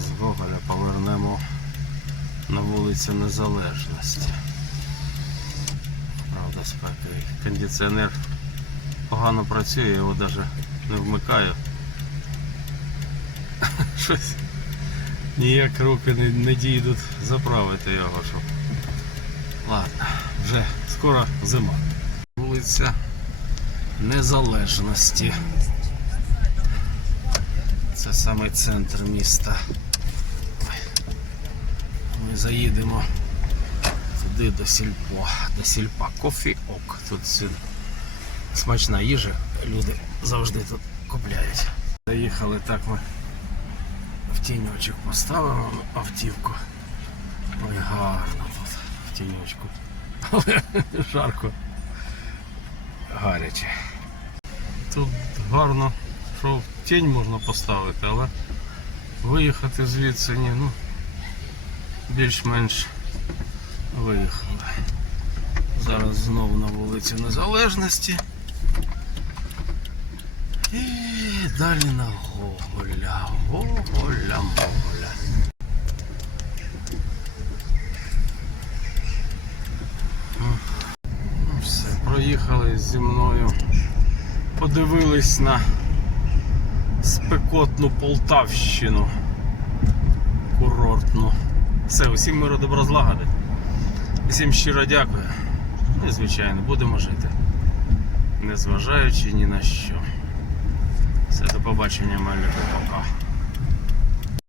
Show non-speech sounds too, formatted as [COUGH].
з Гоголя повернемо на вулицю Незалежності. Правда, спекою. Кондиціонер погано працює, я його навіть не вмикаю. [LAUGHS] Щось ніяк руки не, не дійдуть заправити його, щоб. Ладно, вже скоро зима. Вулиця Незалежності. Це саме центр міста. Ми заїдемо туди до сільпо, до сільпа. Кофі ок. Тут смачна їжа, люди завжди тут купляють. Заїхали так ми в тіньочок поставимо автівку. Ой, гарно тут в тіньочку. Але [LAUGHS] жарко. Гаряче. Тут гарно, що в тінь можна поставити, але виїхати звідси ні, ну більш-менш виїхали. Зараз знову на вулиці Незалежності. І далі на Гоголя. Гоголя, Гоголя. Ну все, проїхали зі мною. Подивились на спекотну Полтавщину. Курортну. Все, усім миру доброзлагоди. Всім щиро дякую. Ну і звичайно, будемо жити. Незважаючи ні на що. Все, до побачення, мої пока.